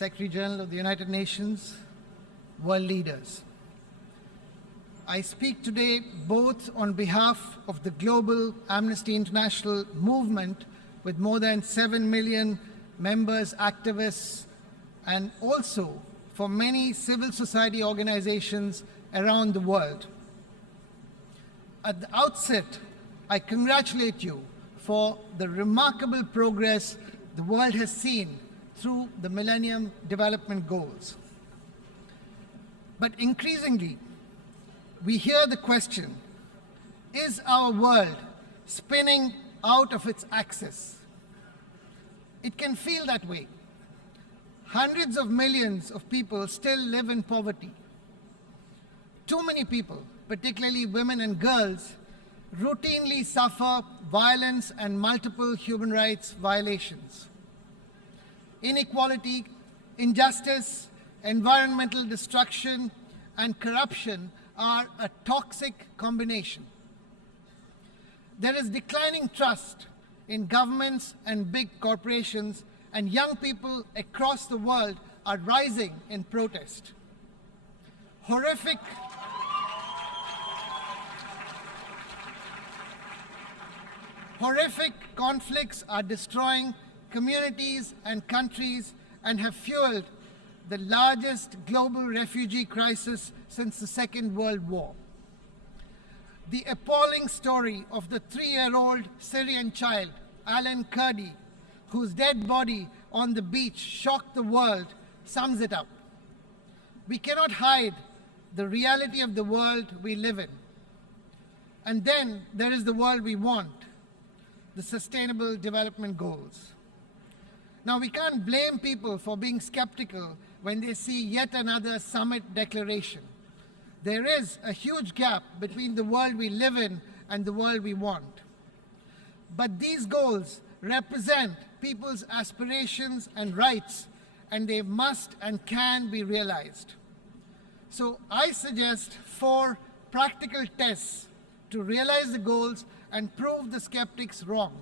Secretary General of the United Nations, world leaders. I speak today both on behalf of the global Amnesty International movement with more than 7 million members, activists, and also for many civil society organizations around the world. At the outset, I congratulate you for the remarkable progress the world has seen through the Millennium Development Goals. But increasingly, we hear the question, is our world spinning out of its axis? It can feel that way. Hundreds of millions of people still live in poverty. Too many people, particularly women and girls, routinely suffer violence and multiple human rights violations. Inequality, injustice, environmental destruction, and corruption are a toxic combination. There is declining trust in governments and big corporations, and young people across the world are rising in protest. Horrific conflicts are destroying communities and countries and have fueled the largest global refugee crisis since the Second World War. The appalling story of the 3-year-old Syrian child, Alan Kurdi, whose dead body on the beach shocked the world, sums it up. We cannot hide the reality of the world we live in. And then there is the world we want, the Sustainable Development Goals. Now, we can't blame people for being skeptical when they see yet another summit declaration. There is a huge gap between the world we live in and the world we want. But these goals represent people's aspirations and rights, and they must and can be realized. So I suggest 4 practical tests to realize the goals and prove the skeptics wrong.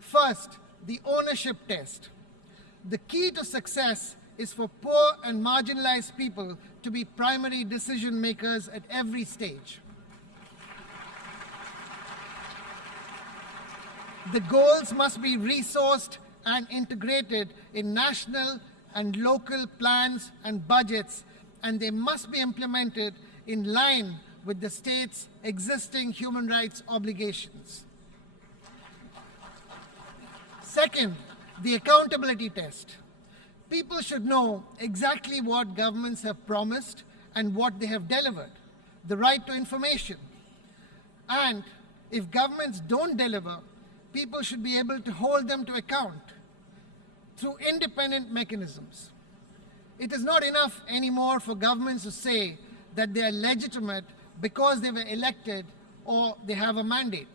First, the ownership test. The key to success is for poor and marginalized people to be primary decision makers at every stage. The goals must be resourced and integrated in national and local plans and budgets, and they must be implemented in line with the state's existing human rights obligations. Second, the accountability test. People should know exactly what governments have promised and what they have delivered, the right to information. And if governments don't deliver, people should be able to hold them to account through independent mechanisms. It is not enough anymore for governments to say that they are legitimate because they were elected or they have a mandate.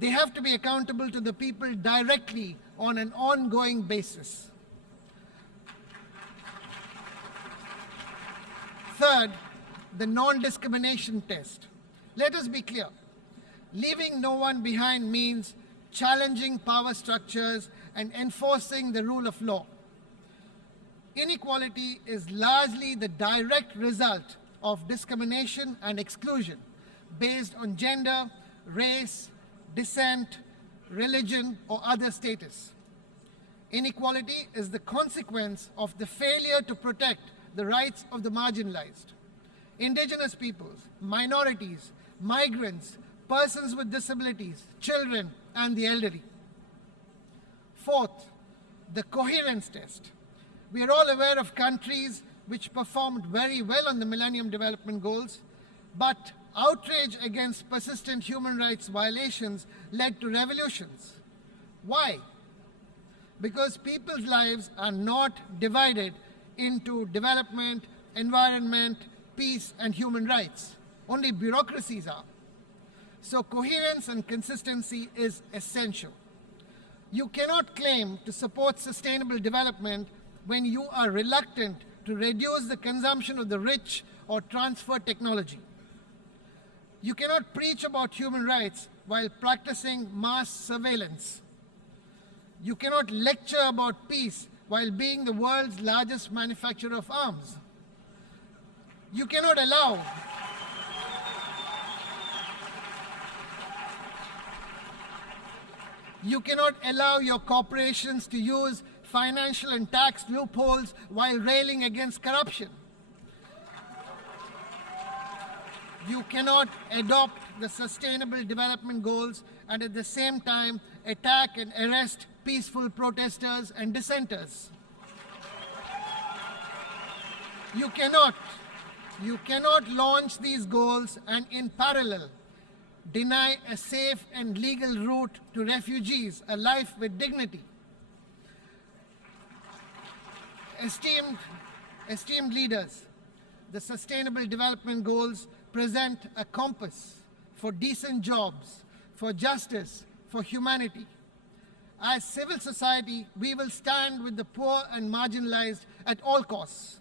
They have to be accountable to the people directly on an ongoing basis. Third, the non-discrimination test. Let us be clear. Leaving no one behind means challenging power structures and enforcing the rule of law. Inequality is largely the direct result of discrimination and exclusion based on gender, race, descent, religion, or other status. Inequality is the consequence of the failure to protect the rights of the marginalized. Indigenous peoples, minorities, migrants, persons with disabilities, children, and the elderly. Fourth, the coherence test. We are all aware of countries which performed very well on the Millennium Development Goals, but outrage against persistent human rights violations led to revolutions. Why? Because people's lives are not divided into development, environment, peace, and human rights. Only bureaucracies are. So coherence and consistency is essential. You cannot claim to support sustainable development when you are reluctant to reduce the consumption of the rich or transfer technology. You cannot preach about human rights while practicing mass surveillance. You cannot lecture about peace while being the world's largest manufacturer of arms. You cannot allow your corporations to use financial and tax loopholes while railing against corruption. You cannot adopt the Sustainable Development Goals and at the same time attack and arrest peaceful protesters and dissenters. You cannot launch these goals and in parallel deny a safe and legal route to refugees, a life with dignity. Esteemed leaders, the Sustainable Development Goals present a compass for decent jobs, for justice, for humanity. As civil society, we will stand with the poor and marginalized at all costs,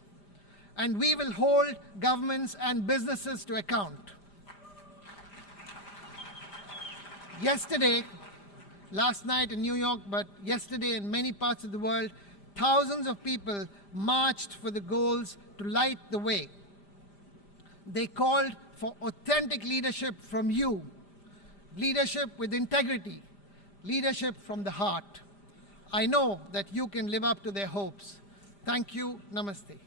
and we will hold governments and businesses to account. Last night in New York, but yesterday in many parts of the world, thousands of people marched for the goals to light the way. They called for authentic leadership from you, leadership with integrity, leadership from the heart. I know that you can live up to their hopes. Thank you. Namaste.